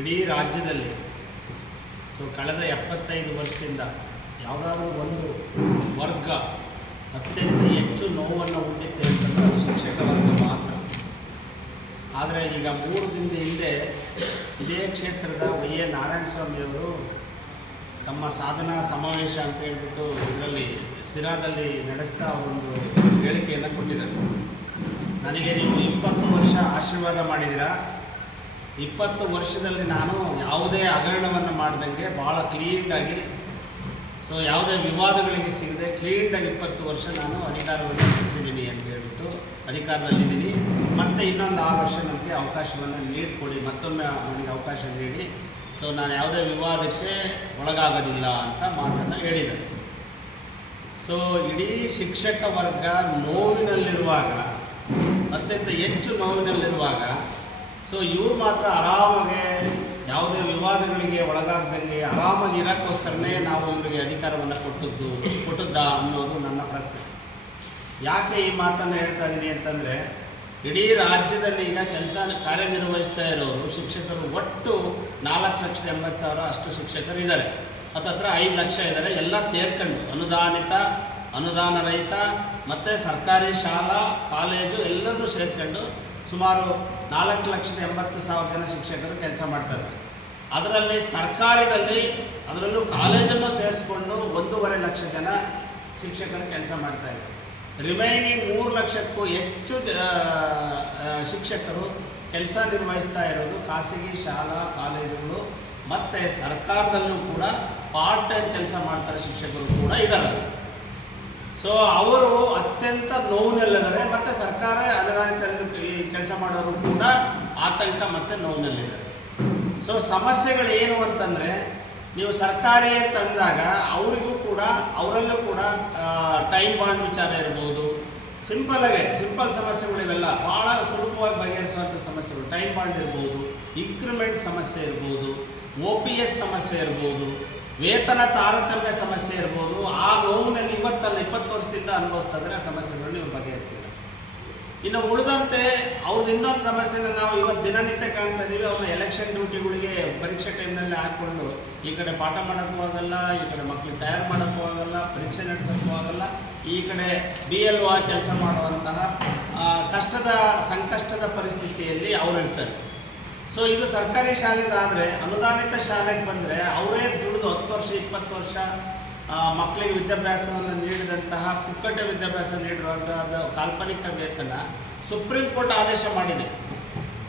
ಇಡೀ ರಾಜ್ಯದಲ್ಲಿ ಸೊ ಕಳೆದ ಎಪ್ಪತ್ತೈದು ವರ್ಷದಿಂದ ಯಾವುದಾದ್ರೂ ಒಂದು ವರ್ಗ ಅತ್ಯಂತ ಹೆಚ್ಚು ನೋವನ್ನು ಹುಟ್ಟಿತ್ತೆ ಅಂತಂದರೆ ಶಿಕ್ಷಕ ವರ್ಗ ಮಾತ್ರ. ಆದರೆ ಈಗ ಮೂರು ದಿನದ ಹಿಂದೆ ಇದೇ ಕ್ಷೇತ್ರದ ವೈ ಎ ನಾರಾಯಣ ಸ್ವಾಮಿಯವರು ತಮ್ಮ ಸಾಧನಾ ಸಮಾವೇಶ ಅಂತ ಹೇಳ್ಬಿಟ್ಟು ಇದರಲ್ಲಿ ಸಿರಾದಲ್ಲಿ ನಡೆಸ್ತಾ ಒಂದು ಹೇಳಿಕೆಯನ್ನು ಕೊಟ್ಟಿದ್ದಾರೆ. ನನಗೆ ನೀವು ಇಪ್ಪತ್ತು ವರ್ಷ ಆಶೀರ್ವಾದ ಮಾಡಿದ್ದೀರಾ? ಇಪ್ಪತ್ತು ವರ್ಷದಲ್ಲಿ ನಾನು ಯಾವುದೇ ಹಗರಣವನ್ನು ಮಾಡ್ದಂಗೆ ಭಾಳ ಕ್ಲೀನಾಗಿ ಸೊ ಯಾವುದೇ ವಿವಾದಗಳಿಗೆ ಸಿಗದೆ ಕ್ಲೀನಾಗಿ ಇಪ್ಪತ್ತು ವರ್ಷ ನಾನು ಅಧಿಕಾರವನ್ನು ನಡೆಸಿದ್ದೀನಿ ಅಂತ ಹೇಳ್ಬಿಟ್ಟು ಅಧಿಕಾರದಲ್ಲಿದ್ದೀನಿ. ಮತ್ತೆ ಇನ್ನೊಂದು ಆರು ವರ್ಷ ನನಗೆ ಅವಕಾಶವನ್ನು ನೀಡಿಕೊಡಿ ಮತ್ತೊಮ್ಮೆ ನನಗೆ ಅವಕಾಶ ನೀಡಿ. ಸೊ ನಾನು ಯಾವುದೇ ವಿವಾದಕ್ಕೆ ಒಳಗಾಗೋದಿಲ್ಲ ಅಂತ ಮಾತನ್ನು ಹೇಳಿದರು ಸೊ ಇಡೀ ಶಿಕ್ಷಕ ವರ್ಗ ನೋವಿನಲ್ಲಿರುವಾಗ, ಅತ್ಯಂತ ಹೆಚ್ಚು ನೋವಿನಲ್ಲಿರುವಾಗ ಸೊ ಇವ್ರು ಮಾತ್ರ ಆರಾಮಾಗೆ ಯಾವುದೇ ವಿವಾದಗಳಿಗೆ ಒಳಗಾಗದಂಗೆ ಆರಾಮಾಗಿ ಇರೋಕ್ಕೋಸ್ಕರನೇ ನಾವು ಇವರಿಗೆ ಅಧಿಕಾರವನ್ನು ಕೊಟ್ಟದ್ದು, ಕೊಟ್ಟದ್ದ ಅನ್ನೋದು ನನ್ನ ಪ್ರಶ್ನೆ. ಯಾಕೆ ಈ ಮಾತನ್ನು ಹೇಳ್ತಾ ಇದ್ದೀನಿ ಅಂತಂದರೆ, ಇಡೀ ರಾಜ್ಯದಲ್ಲಿ ಈಗ ಕೆಲಸ ಕಾರ್ಯನಿರ್ವಹಿಸ್ತಾ ಇರೋರು, ಶಿಕ್ಷಕರು ಒಟ್ಟು ನಾಲ್ಕು ಲಕ್ಷದ ಎಂಬತ್ತು ಸಾವಿರ ಅಷ್ಟು ಶಿಕ್ಷಕರು ಇದ್ದಾರೆ. ಹತ್ತತ್ರ ಐದು ಲಕ್ಷ ಇದ್ದಾರೆ, ಎಲ್ಲ ಸೇರ್ಕೊಂಡು ಅನುದಾನಿತ, ಅನುದಾನ ರಹಿತ, ಮತ್ತು ಸರ್ಕಾರಿ ಶಾಲಾ, ಕಾಲೇಜು ಎಲ್ಲರೂ ಸೇರ್ಕೊಂಡು ಸುಮಾರು ನಾಲ್ಕು ಲಕ್ಷದ ಎಂಬತ್ತು ಸಾವಿರ ಜನ ಶಿಕ್ಷಕರು ಕೆಲಸ ಮಾಡ್ತಾರೆ. ಅದರಲ್ಲಿ ಸರ್ಕಾರದಲ್ಲಿ ಅದರಲ್ಲೂ ಕಾಲೇಜನ್ನು ಸೇರಿಸ್ಕೊಂಡು ಒಂದೂವರೆ ಲಕ್ಷ ಜನ ಶಿಕ್ಷಕರು ಕೆಲಸ ಮಾಡ್ತಾರೆ ರಿಮೈನಿಂಗ್ ಮೂರು ಲಕ್ಷಕ್ಕೂ ಹೆಚ್ಚು ಶಿಕ್ಷಕರು ಕೆಲಸ ನಿರ್ವಹಿಸ್ತಾ ಇರೋದು ಖಾಸಗಿ ಶಾಲಾ ಕಾಲೇಜುಗಳು ಮತ್ತು ಸರ್ಕಾರದಲ್ಲೂ ಕೂಡ ಪಾರ್ಟ್ ಟೈಮ್ ಕೆಲಸ ಮಾಡ್ತಾರೆ ಶಿಕ್ಷಕರು ಕೂಡ ಇದ್ದಾರೆ. ಸೊ ಅವರು ಅತ್ಯಂತ ನೋವಿನಲ್ಲಿದ್ದಾರೆ. ಮತ್ತು ಸರ್ಕಾರ ಅನುದಾನಿತ ಈ ಕೆಲಸ ಮಾಡೋರು ಕೂಡ ಆತಂಕ ಮತ್ತು ನೋವಿನಲ್ಲಿದ್ದಾರೆ. ಸೊ ಸಮಸ್ಯೆಗಳು ಏನು ಅಂತಂದರೆ, ನೀವು ಸರ್ಕಾರಿ ಅಂತ ಅಂದಾಗ ಅವರಿಗೂ ಕೂಡ, ಅವರಲ್ಲೂ ಕೂಡ ಟೈಮ್ ಬಾಂಡ್ ವಿಚಾರ ಇರ್ಬೋದು. ಸಿಂಪಲ್ ಆಗಿ ಸಿಂಪಲ್ ಸಮಸ್ಯೆಗಳು ಇವೆಲ್ಲ. ಭಾಳ ಸುಲಭವಾಗಿ ಬಗೆಹರಿಸುವಂಥ ಸಮಸ್ಯೆಗಳು. ಟೈಮ್ ಬಾಂಡ್ ಇರ್ಬೋದು ಇನ್ಕ್ರಿಮೆಂಟ್ ಸಮಸ್ಯೆ ಇರ್ಬೋದು ಒ ಪಿ ಎಸ್ ಸಮಸ್ಯೆ ಇರ್ಬೋದು ವೇತನ ತಾರತಮ್ಯ ಸಮಸ್ಯೆ ಇರ್ಬೋದು, ಆ ನೋವಿನಲ್ಲಿ ಇವತ್ತಲ್ಲ ಇಪ್ಪತ್ತು ವರ್ಷದಿಂದ ಅನುಭವಿಸ್ತಾ ಇದ್ರೆ ಆ ಸಮಸ್ಯೆಗಳು ನೀವು ಬಗೆಹರಿಸಿಲ್ಲ ಇನ್ನು ಉಳಿದಂತೆ ಅವ್ರದ್ದು ಇನ್ನೊಂದು ಸಮಸ್ಯೆನ ನಾವು ಇವತ್ತು ದಿನನಿತ್ಯ ಕಾಣ್ತಾ ಇದ್ದೀವಿ ಅವ್ರನ್ನ ಎಲೆಕ್ಷನ್ ಡ್ಯೂಟಿಗಳಿಗೆ ಪರೀಕ್ಷೆ ಟೈಮ್ನಲ್ಲಿ ಹಾಕ್ಕೊಂಡು ಈ ಕಡೆ ಪಾಠ ಮಾಡೋಕ್ಕೂ ಆಗಲ್ಲ, ಈ ಕಡೆ ಮಕ್ಕಳು ತಯಾರು ಮಾಡೋಕ್ಕೂ ಆಗಲ್ಲ, ಪರೀಕ್ಷೆ ನಡೆಸೋಕ್ಕೂ ಆಗಲ್ಲ, ಈ ಕಡೆ ಬಿ ಎಲ್ ಒ ಕೆಲಸ ಮಾಡುವಂತಹ ಕಷ್ಟದ, ಸಂಕಷ್ಟದ ಪರಿಸ್ಥಿತಿಯಲ್ಲಿ ಅವ್ರು ಇರ್ತಾರೆ. ಸೊ ಇದು ಸರ್ಕಾರಿ ಶಾಲೆದಾದರೆ ಅನುದಾನಿತ ಶಾಲೆಗೆ ಬಂದರೆ ಅವರೇ ದುಡಿದು ಹತ್ತು ವರ್ಷ, ಇಪ್ಪತ್ತು ವರ್ಷ ಮಕ್ಕಳಿಗೆ ವಿದ್ಯಾಭ್ಯಾಸವನ್ನು ನೀಡಿದಂತಹ ಪುಕ್ಕಟೆ ವಿದ್ಯಾಭ್ಯಾಸ ನೀಡಿರುವಂತಹ ಕಾಲ್ಪನಿಕ ವೇತನ ಸುಪ್ರೀಂ ಕೋರ್ಟ್ ಆದೇಶ ಮಾಡಿದೆ.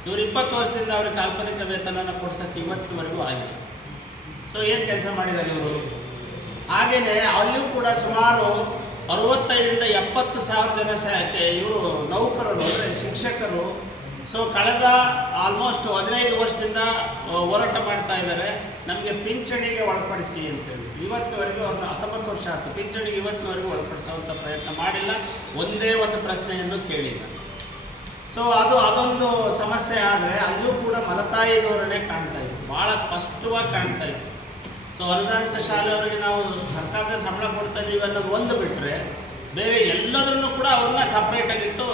ಇವರು ಇಪ್ಪತ್ತು ವರ್ಷದಿಂದ ಅವ್ರಿಗೆ ಕಾಲ್ಪನಿಕ ವೇತನನ ಕೊಡ್ಸೋಕ್ಕೆ ಇವತ್ತಿನವರೆಗೂ ಆಗಿಲ್ಲ ಸೊ ಏನು ಕೆಲಸ ಮಾಡಿದ್ದಾರೆ ಇವರು? ಹಾಗೆಯೇ ಅಲ್ಲಿಯೂ ಕೂಡ ಸುಮಾರು ಅರವತ್ತೈದರಿಂದ ಎಪ್ಪತ್ತು ಸಾವಿರ ಜನ ಇವರು ನೌಕರರು ಅಂದರೆ ಶಿಕ್ಷಕರು ಸೊ ಕಳೆದ ಆಲ್ಮೋಸ್ಟ್ ಹದಿನೈದು ವರ್ಷದಿಂದ ಹೋರಾಟ ಮಾಡ್ತಾ ಇದ್ದಾರೆ. ನಮಗೆ ಪಿಂಚಣಿಗೆ ಒಳಪಡಿಸಿ ಅಂತೇಳಿ. ಇವತ್ತಿನವರೆಗೂ ಅವ್ರನ್ನ ಹತ್ತೊಂಬತ್ತು ವರ್ಷ ಆಯಿತು. ಪಿಂಚಣಿಗೆ ಇವತ್ತಿನವರೆಗೂ ಒಳಪಡಿಸುವಂಥ ಪ್ರಯತ್ನ ಮಾಡಿಲ್ಲ. ಒಂದೇ ಒಂದು ಪ್ರಶ್ನೆಯನ್ನು ಕೇಳಿಲ್ಲ ಸೊ ಅದು, ಅದೊಂದು ಸಮಸ್ಯೆ ಆದರೆ, ಅಲ್ಲೂ ಕೂಡ ಮಲತಾಯಿ ಧೋರಣೆ ಕಾಣ್ತಾ ಇತ್ತು. ಭಾಳ ಸ್ಪಷ್ಟವಾಗಿ ಕಾಣ್ತಾ ಇತ್ತು. ಸೊ ಅನುದಾನಿತ ಶಾಲೆಯವರಿಗೆ ನಾವು ಸರ್ಕಾರದ ಸಂಬಳ ಕೊಡ್ತಾ ಇದ್ದೀವಿ ಅನ್ನೋದು ಒಂದು ಬಿಟ್ಟರೆ ಬೇರೆ ಎಲ್ಲದನ್ನು ಕೂಡ ಅವ್ರನ್ನ ಸಪ್ರೇಟಾಗಿಟ್ಟು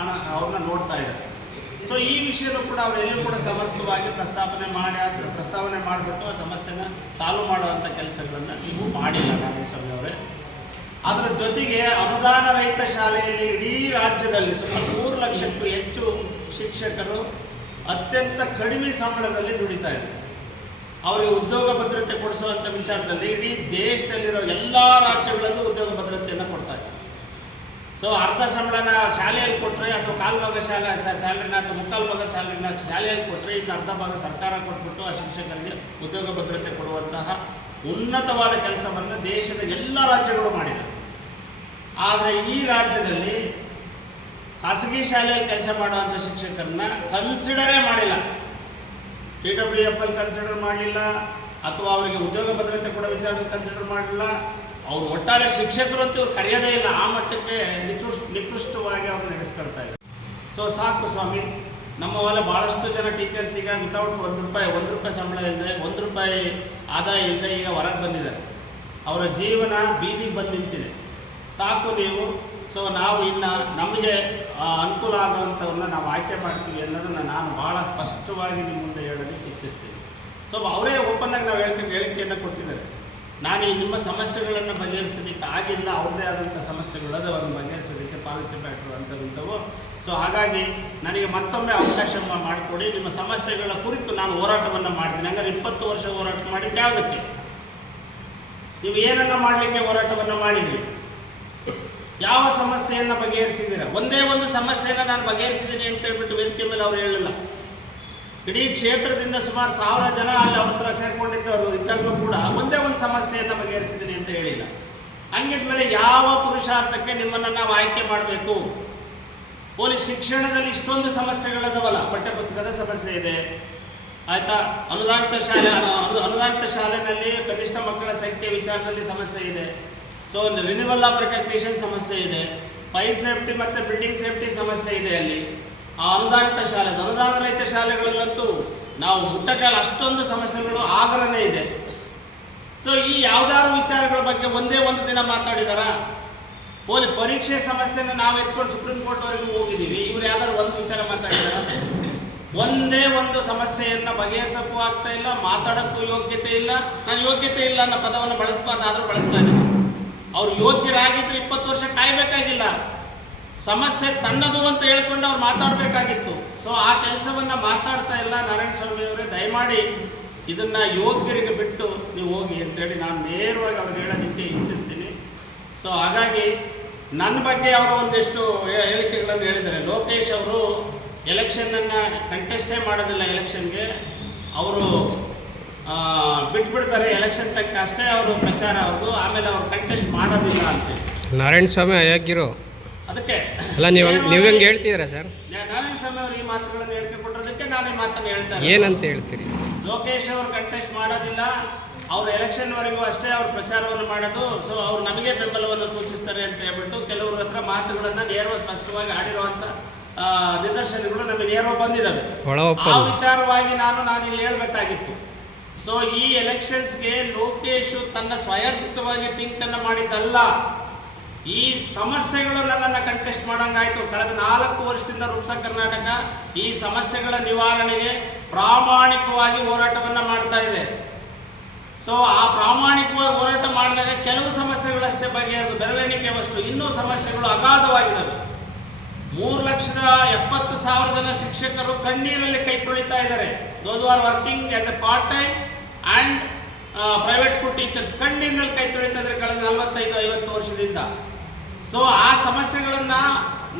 ಕಾಣ ಅವ್ರನ್ನ ನೋಡ್ತಾ ಇದ್ದಾರೆ. ಸೊ ಈ ವಿಷಯನೂ ಕೂಡ ಅವರೆಲ್ಲೂ ಕೂಡ ಸಮರ್ಥವಾಗಿ ಪ್ರಸ್ತಾಪನೆ ಮಾಡಿ ಅದು ಪ್ರಸ್ತಾವನೆ ಮಾಡಿಬಿಟ್ಟು ಆ ಸಮಸ್ಯೆನ ಸಾಲ್ವ್ ಮಾಡುವಂಥ ಕೆಲಸಗಳನ್ನು ನೀವು ಮಾಡಿಲ್ಲ ನಾರಾಯಣ ಸ್ವಾಮಿ ಅವರೇ. ಅದರ ಜೊತೆಗೆ ಅನುದಾನ ರಹಿತ ಶಾಲೆಯಲ್ಲಿ ಇಡೀ ರಾಜ್ಯದಲ್ಲಿ ಸುಮಾರು ಮೂರು ಲಕ್ಷಕ್ಕೂ ಹೆಚ್ಚು ಶಿಕ್ಷಕರು ಅತ್ಯಂತ ಕಡಿಮೆ ಸಂಬಳದಲ್ಲಿ ದುಡಿತಾ ಇದ್ದಾರೆ. ಅವರಿಗೆ ಉದ್ಯೋಗ ಭದ್ರತೆ ಕೊಡಿಸುವಂಥ ವಿಚಾರದಲ್ಲಿ ಇಡೀ ದೇಶದಲ್ಲಿರೋ ಎಲ್ಲ ರಾಜ್ಯಗಳಲ್ಲೂ ಉದ್ಯೋಗ ಭದ್ರತೆಯನ್ನು ಕೊಡ್ತಾ ಇದ್ದಾರೆ. ಸೊ ಅರ್ಧ ಸಂಬಳನ ಶಾಲೆಯಲ್ಲಿ ಕೊಟ್ಟರೆ ಅಥವಾ ಕಾಲು ಭಾಗ ಶಾಲೆ ಸ್ಯಾಲ್ರಿನ ಅಥವಾ ಮುಕ್ಕಾಲು ಭಾಗ ಸ್ಯಾಲ್ರಿನ ಶಾಲೆಯಲ್ಲಿ ಕೊಟ್ಟರೆ ಇನ್ನು ಅರ್ಧ ಭಾಗ ಸರ್ಕಾರ ಕೊಟ್ಬಿಟ್ಟು ಆ ಶಿಕ್ಷಕರಿಗೆ ಉದ್ಯೋಗ ಭದ್ರತೆ ಕೊಡುವಂತಹ ಉನ್ನತವಾದ ಕೆಲಸವನ್ನು ದೇಶದ ಎಲ್ಲ ರಾಜ್ಯಗಳು ಮಾಡಿದೆ. ಆದರೆ ಈ ರಾಜ್ಯದಲ್ಲಿ ಖಾಸಗಿ ಶಾಲೆಯಲ್ಲಿ ಕೆಲಸ ಮಾಡುವಂಥ ಶಿಕ್ಷಕರನ್ನ ಕನ್ಸಿಡರೇ ಮಾಡಿಲ್ಲ. ಟಿ ಡಬ್ಲ್ಯೂ ಎಫ್ ಅಲ್ಲಿ ಕನ್ಸಿಡರ್ ಮಾಡಲಿಲ್ಲ, ಅಥವಾ ಅವರಿಗೆ ಉದ್ಯೋಗ ಭದ್ರತೆ ಕೊಡೋ ವಿಚಾರದಲ್ಲಿ ಕನ್ಸಿಡರ್ ಮಾಡಲಿಲ್ಲ ಅವ್ರು ಒಟ್ಟಾರೆ ಶಿಕ್ಷಕರು ಅಂತ ಇವ್ರು ಕರೆಯೋದೇ ಇಲ್ಲ. ಆ ಮಟ್ಟಕ್ಕೆ ನಿಕೃಷ್ ನಿಕೃಷ್ಟವಾಗಿ ಅವ್ರು ನಡೆಸ್ಕೊಳ್ತಾ ಇದ್ದಾರೆ. ಸೊ ಸಾಕು ಸ್ವಾಮಿ. ನಮ್ಮ ಹೊಲ ಭಾಳಷ್ಟು ಜನ ಟೀಚರ್ಸ್ ಈಗ ವಿತೌಟ್ ಒಂದು ರೂಪಾಯಿ ಒಂದು ರೂಪಾಯಿ ಸಂಬಳ ಇಲ್ಲದೆ ಒಂದು ರೂಪಾಯಿ ಆದಾಯ ಇಲ್ಲದೆ ಈಗ ಹೊರಗೆ ಬಂದಿದ್ದಾರೆ. ಅವರ ಜೀವನ ಬೀದಿಗೆ ಬಂದು ನಿಂತಿದೆ. ಸಾಕು ನೀವು. ಸೊ ನಾವು ಇನ್ನು ನಮಗೆ ಅನುಕೂಲ ಆಗೋವಂಥವ್ರನ್ನ ನಾವು ಆಯ್ಕೆ ಮಾಡ್ತೀವಿ ಅನ್ನೋದನ್ನು ನಾನು ಭಾಳ ಸ್ಪಷ್ಟವಾಗಿ ನಿಮ್ಮ ಮುಂದೆ ಹೇಳೋದಕ್ಕೆ ಇಚ್ಛಿಸ್ತೀನಿ. ಸೊ ಅವರೇ ಓಪನ್ ಆಗಿ ನಾವು ಹೇಳ್ಕೊಂಡು ಹೇಳಿಕೆಯನ್ನು ಕೊಟ್ಟಿದ್ದಾರೆ. ನಾನು ನಿಮ್ಮ ಸಮಸ್ಯೆಗಳನ್ನು ಬಗೆಹರಿಸೋದಕ್ಕೆ ಆಗಿಲ್ಲ ಅವ್ರದೇ ಆದಂಥ ಸಮಸ್ಯೆಗಳು ಅದನ್ನು ಬಗೆಹರಿಸೋದಕ್ಕೆ ಪಾಲಿಸಿ ಬ್ಯಾಟ್ರು ಅಂಥವಿಂಥವು ಸೊ ಹಾಗಾಗಿ ನನಗೆ ಮತ್ತೊಮ್ಮೆ ಅವಕಾಶ ಮಾಡಿಕೊಡಿ. ನಿಮ್ಮ ಸಮಸ್ಯೆಗಳ ಕುರಿತು ನಾನು ಹೋರಾಟವನ್ನು ಮಾಡ್ತೀನಿ. ಹಂಗಾರೆ ಇಪ್ಪತ್ತು ವರ್ಷ ಹೋರಾಟ ಮಾಡಿದ್ದು ಯಾವುದಕ್ಕೆ? ನೀವು ಏನನ್ನ ಮಾಡಲಿಕ್ಕೆ ಹೋರಾಟವನ್ನು ಮಾಡಿದ್ರಿ? ಯಾವ ಸಮಸ್ಯೆಯನ್ನು ಬಗೆಹರಿಸಿದ್ದೀರಾ? ಒಂದೇ ಒಂದು ಸಮಸ್ಯೆಯನ್ನು ನಾನು ಬಗೆಹರಿಸಿದ್ದೀನಿ ಅಂತ ಹೇಳ್ಬಿಟ್ಟು ವೇದಿಕೆ ಮೇಲೆ ಅವ್ರು ಹೇಳಿಲ್ಲ ಇಡೀ ಕ್ಷೇತ್ರದಿಂದ ಸುಮಾರು ಸಾವಿರ ಜನ ಅಲ್ಲಿ ಅವ್ರ ಹತ್ರ ಸೇರ್ಕೊಂಡಿದ್ದವರು, ಇದ್ದಾಗಲೂ ಕೂಡ ಒಂದೇ ಒಂದು ಸಮಸ್ಯೆಯನ್ನು ಬಗೆಹರಿಸಿದ್ದೀನಿ ಅಂತ ಹೇಳಿಲ್ಲ. ಹಂಗಿದ್ಮೇಲೆ ಯಾವ ಪುರುಷಾರ್ಥಕ್ಕೆ ನಿಮ್ಮನ್ನು ನಾವು ಆಯ್ಕೆ ಮಾಡಬೇಕು? ಪೊಲೀಸ್ ಶಿಕ್ಷಣದಲ್ಲಿ ಇಷ್ಟೊಂದು ಸಮಸ್ಯೆಗಳದವಲ್ಲ, ಪಠ್ಯಪುಸ್ತಕದ ಸಮಸ್ಯೆ ಇದೆ. ಆಯ್ತಾ? ಅನುದಾನಿತ ಶಾಲೆ, ಅನು- ಅನು- ಅನುದಾನಿತ ಶಾಲೆನಲ್ಲಿ ಕನಿಷ್ಠ ಮಕ್ಕಳ ಸಂಖ್ಯೆ ವಿಚಾರದಲ್ಲಿ ಸಮಸ್ಯೆ ಇದೆ. ಸೊ ರಿನ್ಯೂವಲ್ ಆಫ್ ರೆಕಗ್ನಿಷನ್ ಸಮಸ್ಯೆ ಇದೆ. ಫೈರ್ ಸೇಫ್ಟಿ ಮತ್ತು ಬಿಲ್ಡಿಂಗ್ ಸೇಫ್ಟಿ ಸಮಸ್ಯೆ ಇದೆ ಅಲ್ಲಿ. ಆ ಅನುದಾನಿತ ಶಾಲೆ ಅನುದಾನ ರಹಿತ ಶಾಲೆಗಳಲ್ಲಂತೂ ನಾವು ಹುಟ್ಟಕಾಲ ಅಷ್ಟೊಂದು ಸಮಸ್ಯೆಗಳು ಆಗಲೇ ಇದೆ. ಸೊ ಈ ಯಾವ್ದಾದ್ರು ವಿಚಾರಗಳ ಬಗ್ಗೆ ಒಂದೇ ಒಂದು ದಿನ ಮಾತಾಡಿದಾರ? ಹೋಲಿ ಪರೀಕ್ಷೆ ಸಮಸ್ಯೆನ ನಾವು ಎತ್ಕೊಂಡು ಸುಪ್ರೀಂ ಕೋರ್ಟ್ ವರೆಗೂ ಹೋಗಿದ್ದೀವಿ. ಇವ್ರು ಯಾವ್ದಾದ್ರು ಒಂದು ವಿಚಾರ ಮಾತಾಡಿದಾರ? ಒಂದೇ ಒಂದು ಸಮಸ್ಯೆಯನ್ನ ಬಗೆಹರಿಸಕ್ಕೂ ಆಗ್ತಾ ಇಲ್ಲ, ಮಾತಾಡಕ್ಕೂ ಯೋಗ್ಯತೆ ಇಲ್ಲ. ನಾನು ಯೋಗ್ಯತೆ ಇಲ್ಲ ಅನ್ನೋ ಪದವನ್ನು ಬಳಸಬಾರ್ದು, ಆದ್ರೂ ಬಳಸ್ತಾ ಇದ್ದೀನಿ. ಅವ್ರು ಯೋಗ್ಯರಾಗಿದ್ರೆ ಇಪ್ಪತ್ತು ವರ್ಷ ಕಾಯ್ಬೇಕಾಗಿಲ್ಲ. ಸಮಸ್ಯೆ ತನ್ನದು ಅಂತ ಹೇಳ್ಕೊಂಡು ಅವ್ರು ಮಾತಾಡಬೇಕಾಗಿತ್ತು. ಸೊ ಆ ಕೆಲಸವನ್ನ ಮಾತಾಡ್ತಾ ಇಲ್ಲ ನಾರಾಯಣ ಸ್ವಾಮಿ ಅವರೇ. ದಯಮಾಡಿ ಇದನ್ನ ಯೋಗ್ಯರಿಗೆ ಬಿಟ್ಟು ನೀವು ಹೋಗಿ ಅಂತೇಳಿ ನಾನು ನೇರವಾಗಿ ಅವ್ರಿಗೆ ಹೇಳೋದಕ್ಕೆ ಇಚ್ಛಿಸ್ತೀನಿ. ಸೊ ಹಾಗಾಗಿ ನನ್ನ ಬಗ್ಗೆ ಅವರು ಒಂದಿಷ್ಟು ಹೇಳಿಕೆಗಳನ್ನು ಹೇಳಿದ್ದಾರೆ. ಲೋಕೇಶ್ ಅವರು ಎಲೆಕ್ಷನ್ನನ್ನು ಕಂಟೆಸ್ಟೇ ಮಾಡೋದಿಲ್ಲ ಎಲೆಕ್ಷನ್ಗೆ ಅವರು ಬಿಟ್ಬಿಡ್ತಾರೆ ಎಲೆಕ್ಷನ್ ತಕ್ಕ ಅಷ್ಟೇ ಅವರು ಪ್ರಚಾರ ಅವ್ರದ್ದು ಆಮೇಲೆ ಅವ್ರು ಕಂಟೆಸ್ಟ್ ಮಾಡೋದಿಲ್ಲ ಅಂತ ನಾರಾಯಣ ಸ್ವಾಮಿ ಅಯೋಗ್ಯರು. ಅದಕ್ಕೆ ಅಲ್ಲ ನೀವು ನೀವು ಹೆಂಗೆ ಹೇಳ್ತಿದ್ದೀರಾ ಸರ್? ನಾರಾಯಣ ಸ್ವಾಮಿ ಅವರು ಈ ಮಾತುಗಳನ್ನು ಹೇಳಿಕೆ ಕೊಟ್ಟಿರೋದಕ್ಕೆ ನಾನು ಈ ಮಾತನ್ನು ಹೇಳ್ತೇನೆ ಏನಂತ ಹೇಳ್ತೀರಿ? ಲೋಕೇಶ್ ಅವರು ಕಂಟೆಸ್ಟ್ ಮಾಡೋದಿಲ್ಲ. ಅವ್ರ ಎಲೆಕ್ಷನ್ ವರೆಗೂ ಅಷ್ಟೇ ಅವ್ರ ಪ್ರಚಾರವನ್ನು ಮಾಡೋದು. ಸೊ ಅವ್ರು ನಮಗೆ ಬೆಂಬಲವನ್ನು ಸೂಚಿಸ್ತಾರೆ ಅಂತ ಹೇಳ್ಬಿಟ್ಟು ಕೆಲವ್ರ ಹತ್ರ ಮಾತುಗಳನ್ನ ನೇರವ ಸ್ಪಷ್ಟವಾಗಿ ಆಡಿರುವಂತ ಆ, ನಿದರ್ಶನಗಳು ನಮಗೆ ನೇರವ ಬಂದಿದ್ದಾವೆ. ಆ ವಿಚಾರವಾಗಿ ನಾನು ನಾನು ಇಲ್ಲಿ ಹೇಳ್ಬೇಕಾಗಿತ್ತು. ಸೊ ಈ ಎಲೆಕ್ಷನ್ಸ್ಗೆ ಲೋಕೇಶ್ ತನ್ನ ಸ್ವಯರ್ಚಿತವಾಗಿ ಥಿಂಕ್ ಅನ್ನ ಮಾಡಿದ್ದಲ್ಲ. ಈ ಸಮಸ್ಯೆಗಳು ನನ್ನನ್ನು ಕಂಟೆಸ್ಟ್ ಮಾಡೋಂಗಾಯ್ತು. ಕಳೆದ ನಾಲ್ಕು ವರ್ಷದಿಂದ ರೂಪ್ಸ ಕರ್ನಾಟಕ ಈ ಸಮಸ್ಯೆಗಳ ನಿವಾರಣೆಗೆ ಪ್ರಾಮಾಣಿಕವಾಗಿ ಹೋರಾಟವನ್ನು ಮಾಡ್ತಾ ಇದೆ. ಸೊ ಆ ಪ್ರಾಮಾಣಿಕವಾಗಿ ಹೋರಾಟ ಮಾಡಿದಾಗ ಕೆಲವು ಸಮಸ್ಯೆಗಳಷ್ಟೇ ಬಗೆಹರಿದು ಬೆರಳೆಣಿಕೆ ವಸ್ತು, ಇನ್ನೂ ಸಮಸ್ಯೆಗಳು ಅಗಾಧವಾಗಿದ್ದಾವೆ ಮೂರು ಲಕ್ಷದ ಎಪ್ಪತ್ತು ಸಾವಿರ ಜನ ಶಿಕ್ಷಕರು ಕಣ್ಣೀರಲ್ಲಿ ಕೈ ತೊಳಿತಾ ಇದ್ದಾರೆ. Those are working as a part time and private school teachers ಕಣ್ಣೀರಿನಲ್ಲಿ ಕೈ ತೊಳಿತಂದ್ರೆ ಕಳೆದ ನಲವತ್ತೈದು, ಐವತ್ತು ವರ್ಷದಿಂದ. ಸೊ ಆ ಸಮಸ್ಯೆಗಳನ್ನ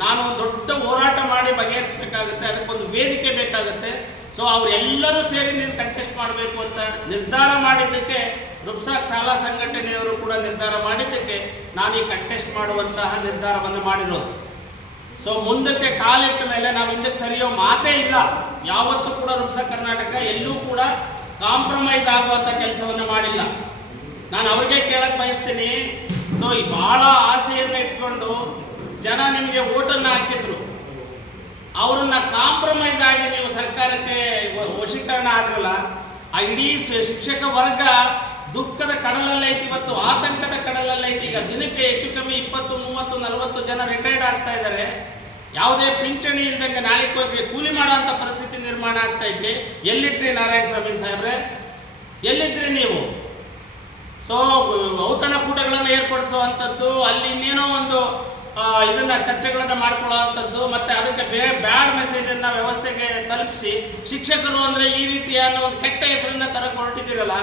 ನಾನು ಒಂದು ದೊಡ್ಡ ಹೋರಾಟ ಮಾಡಿ ಬಗೆಹರಿಸಬೇಕಾಗುತ್ತೆ, ಅದಕ್ಕೊಂದು ವೇದಿಕೆ ಬೇಕಾಗುತ್ತೆ. ಸೊ ಅವರೆಲ್ಲರೂ ಸೇರಿ ನೀನು ಕಂಟೆಸ್ಟ್ ಮಾಡಬೇಕು ಅಂತ ನಿರ್ಧಾರ ಮಾಡಿದ್ದಕ್ಕೆ, ರುಪ್ಸಾಕ್ ಶಾಲಾ ಸಂಘಟನೆಯವರು ಕೂಡ ನಿರ್ಧಾರ ಮಾಡಿದ್ದಕ್ಕೆ ನಾನು ಈ ಕಂಟೆಸ್ಟ್ ಮಾಡುವಂತಹ ನಿರ್ಧಾರವನ್ನು ಮಾಡಿರೋದು. ಸೊ ಮುಂದಕ್ಕೆ ಕಾಲಿಟ್ಟ ಮೇಲೆ ನಾವು ಹಿಂದಕ್ಕೆ ಸರಿಯೋ ಮಾತೇ ಇಲ್ಲ. ಯಾವತ್ತೂ ಕೂಡ ರುಪ್ಸಾ ಕರ್ನಾಟಕ, ಎಲ್ಲೂ ಕೂಡ ಕಾಂಪ್ರಮೈಸ್ ಆಗುವಂಥ ಕೆಲಸವನ್ನು ಮಾಡಿಲ್ಲ. ನಾನು ಅವ್ರಿಗೆ ಕೇಳಕ್ ಬಯಸ್ತೀನಿ. ಸೊ ಈ ಬಹಳ ಆಸೆಯನ್ನು ಇಟ್ಕೊಂಡು ಜನ ನಿಮಗೆ ಓಟನ್ನು ಹಾಕಿದ್ರು. ಅವರನ್ನ ಕಾಂಪ್ರಮೈಸ್ ಆಗಿ ನೀವು ಸರ್ಕಾರಕ್ಕೆ ವಶೀಕರಣ ಆಗಲ್ಲ ಆ ಇಡೀ ಶಿಕ್ಷಕ ವರ್ಗ ದುಃಖದ ಕಡಲಲ್ಲೈತಿ ಇವತ್ತು ಆತಂಕದ ಕಡಲಲ್ಲೈತಿ ಈಗ ದಿನಕ್ಕೆ ಹೆಚ್ಚು ಕಮ್ಮಿ ಇಪ್ಪತ್ತು, ಮೂವತ್ತು, ನಲವತ್ತು ಜನ ರಿಟೈರ್ಡ್ ಆಗ್ತಾ ಇದ್ದಾರೆ. ಯಾವುದೇ ಪಿಂಚಣಿ ಇಲ್ದಂಗೆ ನಾಳೆ ಹೋಗಿ ಕೂಲಿ ಮಾಡುವಂತ ಪರಿಸ್ಥಿತಿ ನಿರ್ಮಾಣ ಆಗ್ತಾ ಇದೆ. ಎಲ್ಲಿದ್ರಿ ನಾರಾಯಣ ಸ್ವಾಮಿ ಸಾಹೇಬ್ರೆ? ಎಲ್ಲಿದ್ರಿ ನೀವು? ಸೊ ಔತಣಕೂಟಗಳನ್ನು ಏರ್ಪಡಿಸುವಂಥದ್ದು, ಅಲ್ಲಿ ಇನ್ನೇನೋ ಒಂದು ಇದನ್ನ ಚರ್ಚೆಗಳನ್ನ ಮಾಡ್ಕೊಳ್ಳುವಂಥದ್ದು, ಮತ್ತೆ ಅದಕ್ಕೆ ಬ್ಯಾಡ್ ಮೆಸೇಜ್ ಅನ್ನ ವ್ಯವಸ್ಥೆಗೆ ತಲುಪಿಸಿ, ಶಿಕ್ಷಕರು ಅಂದ್ರೆ ಈ ರೀತಿಯ ಒಂದು ಕೆಟ್ಟ ಹೆಸರನ್ನ ತರಕ್ಕೆ ಹೊರಟಿದ್ದೀರಲ್ಲ,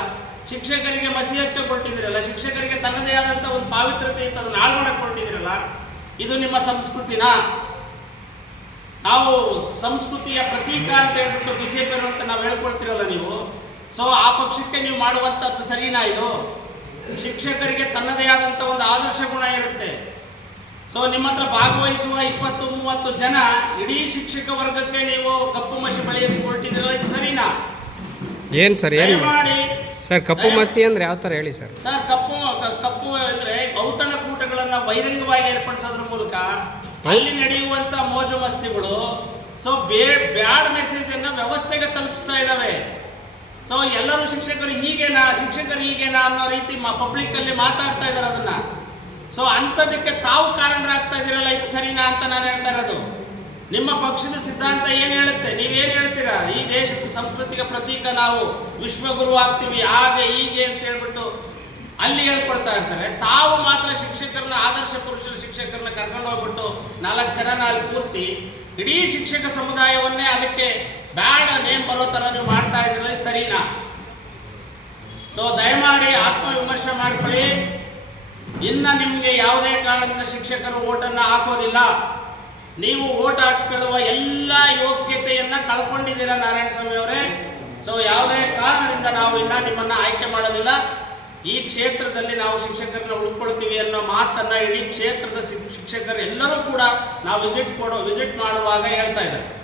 ಶಿಕ್ಷಕರಿಗೆ ಮಸಿ ಹಚ್ಚ ಕೊಟ್ಟಿದ್ದೀರಲ್ಲ ಶಿಕ್ಷಕರಿಗೆ ತನ್ನದೇ ಆದಂತ ಒಂದು ಪಾವಿತ್ರತೆ ಇತ್ತು ಅದನ್ನ ಹಾಳು ಮಾಡಕ್ಕೆ ಹೊರಟಿದ್ದೀರಲ್ಲ, ಇದು ನಿಮ್ಮ ಸಂಸ್ಕೃತಿನಾ? ನಾವು ಸಂಸ್ಕೃತಿಯ ಪ್ರತೀಕ ಅಂತ ಹೇಳ್ಬಿಟ್ಟು ಬಿಜೆಪಿ ಅಂತ ನಾವು ಹೇಳ್ಕೊಳ್ತಿರಲ್ಲ ನೀವು? ಸೊ ಆ ಪಕ್ಷಕ್ಕೆ ನೀವು ಮಾಡುವಂಥದ್ದು ಸರಿನಾ ಇದು? ಶಿಕ್ಷಕರಿಗೆ ತನ್ನದೇ ಆದಂಥ ಒಂದು ಆದರ್ಶ ಗುಣ ಇರುತ್ತೆ. ಸೊ ನಿಮ್ಮ ಹತ್ರ ಭಾಗವಹಿಸುವ ಇಪ್ಪತ್ತು ಮೂವತ್ತು ಜನ ಇಡೀ ಶಿಕ್ಷಕ ವರ್ಗಕ್ಕೆ ನೀವು ಕಪ್ಪು ಮಸಿ ಬಳಿಯೋದಕ್ಕೆ ಹೊರಟಿದ್ರಲ್ಲ ಇದು ಸರಿನಾ? ಏನು ಸರ್ ಮಾಡಿ ಸರ್ ಕಪ್ಪು ಮಸಿ ಅಂದ್ರೆ ಯಾವ ಥರ ಹೇಳಿ ಸರ್? ಸರ್ ಕಪ್ಪು ಕಪ್ಪು ಅಂದ್ರೆ ಔತಣ ಕೂಟಗಳನ್ನ ಬಹಿರಂಗವಾಗಿ ಏರ್ಪಡಿಸೋದ್ರ ಮೂಲಕ ಅಲ್ಲಿ ನಡೆಯುವಂತ ಮೋಜು ಮಸ್ತಿಗಳು ಸೊ ಬೇ, ಬ್ಯಾಡ್ ಮೆಸೇಜ್ ಅನ್ನ ವ್ಯವಸ್ಥೆಗೆ ತಲುಪಿಸ್ತಾ ಇದ್ದಾವೆ ಸೊ ಎಲ್ಲರೂ ಶಿಕ್ಷಕರು ಹೀಗೇನಾ ಶಿಕ್ಷಕರು ಹೀಗೇನಾ ಅನ್ನೋ ರೀತಿ ಪಬ್ಲಿಕ್ ಅಲ್ಲಿ ಮಾತಾಡ್ತಾ ಇದ್ದಾರೆ ಅದನ್ನ. ಸೊ ಅಂಥದಕ್ಕೆ ತಾವು ಕಾರಣರಾಗ್ತಾ ಇದ್ದೀರಲ್ಲ ಇದು ಸರಿನಾ ಅಂತ ನಾನು ಹೇಳ್ತಾ ಇರೋದು. ನಿಮ್ಮ ಪಕ್ಷದ ಸಿದ್ಧಾಂತ ಏನು ಹೇಳುತ್ತೆ? ನೀವೇನು ಹೇಳ್ತೀರಾ? ಈ ದೇಶದ ಸಂಸ್ಕೃತಿಗೆ ಪ್ರತೀಕ ನಾವು ವಿಶ್ವಗುರು ಆಗ್ತೀವಿ, ಹಾಗೆ, ಹೀಗೆ ಅಂತ ಹೇಳ್ಬಿಟ್ಟು ಅಲ್ಲಿ ಹೇಳ್ಕೊಳ್ತಾ ಇರ್ತಾರೆ. ತಾವು ಮಾತ್ರ ಶಿಕ್ಷಕರನ್ನ ಆದರ್ಶ ಪುರುಷರ ಶಿಕ್ಷಕರನ್ನ ಕರ್ಕೊಂಡು ಹೋಗ್ಬಿಟ್ಟು ನಾಲ್ಕು ಜನ ನಾಲ್ಕು ಕೂರಿಸಿ, ಇಡೀ ಶಿಕ್ಷಕ ಸಮುದಾಯವನ್ನೇ ಅದಕ್ಕೆ ಬ್ಯಾಡ ನೇಮ್ ಬರೋ ಥರ ನೀವು ಮಾಡ್ತಾ ಇದ್ರೆ ಇದು ಸರಿನಾ? ಸೊ ದಯಮಾಡಿ ಆತ್ಮವಿಮರ್ಶೆ ಮಾಡ್ಕೊಳ್ಳಿ. ಇನ್ನ ನಿಮಗೆ ಯಾವುದೇ ಕಾರಣದಿಂದ ಶಿಕ್ಷಕರು ಓಟನ್ನು ಹಾಕೋದಿಲ್ಲ, ನೀವು ಓಟ್ ಹಾಕ್ಸ್ಕೊಳ್ಳುವ ಎಲ್ಲ ಯೋಗ್ಯತೆಯನ್ನ ಕಳ್ಕೊಂಡಿದ್ದೀರಾ ನಾರಾಯಣ ಸ್ವಾಮಿ ಅವರೇ. ಸೊ ಯಾವುದೇ ಕಾರಣದಿಂದ ನಾವು ಇನ್ನ ನಿಮ್ಮನ್ನ ಆಯ್ಕೆ ಮಾಡೋದಿಲ್ಲ. ಈ ಕ್ಷೇತ್ರದಲ್ಲಿ ನಾವು ಶಿಕ್ಷಕರನ್ನ ಉಳ್ಕೊಳ್ತೀವಿ ಅನ್ನೋ ಮಾತನ್ನ ಇಡೀ ಕ್ಷೇತ್ರದ ಶಿಕ್- ಶಿಕ್ಷಕರು ಎಲ್ಲರೂ ಕೂಡ ನಾವು ವಿಸಿಟ್ ಕೊಡೋ ವಿಸಿಟ್ ಮಾಡುವಾಗ ಹೇಳ್ತಾ ಇದ್ದಾರೆ.